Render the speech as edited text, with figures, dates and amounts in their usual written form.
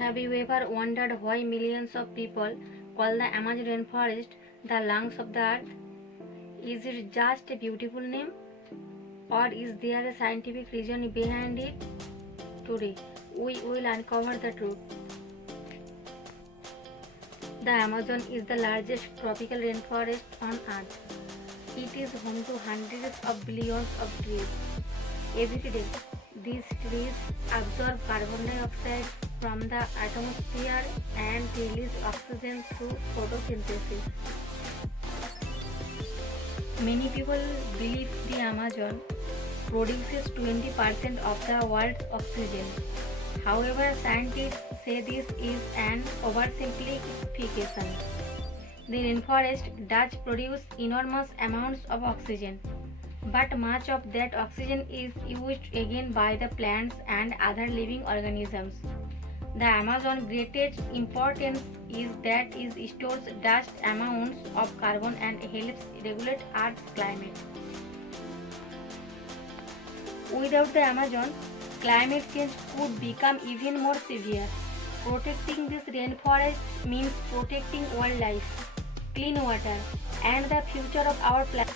Have you ever wondered why millions of people call the Amazon rainforest the lungs of the earth? Is it just a beautiful name, or is there a scientific reason behind it? Today, we will uncover the truth. The Amazon is the largest tropical rainforest on earth. It is home to hundreds of billions of trees. Every day, these trees absorb carbon dioxide from the atmosphere and release oxygen through photosynthesis. Many people believe the Amazon produces 20% of the world's oxygen. However, scientists say this is an oversimplification. The rainforest does produce enormous amounts of oxygen, but much of that oxygen is used again by the plants and other living organisms. The Amazon's greatest importance is that it stores vast amounts of carbon and helps regulate Earth's climate. Without the Amazon, climate change could become even more severe. Protecting this rainforest means protecting wildlife, clean water, and the future of our planet.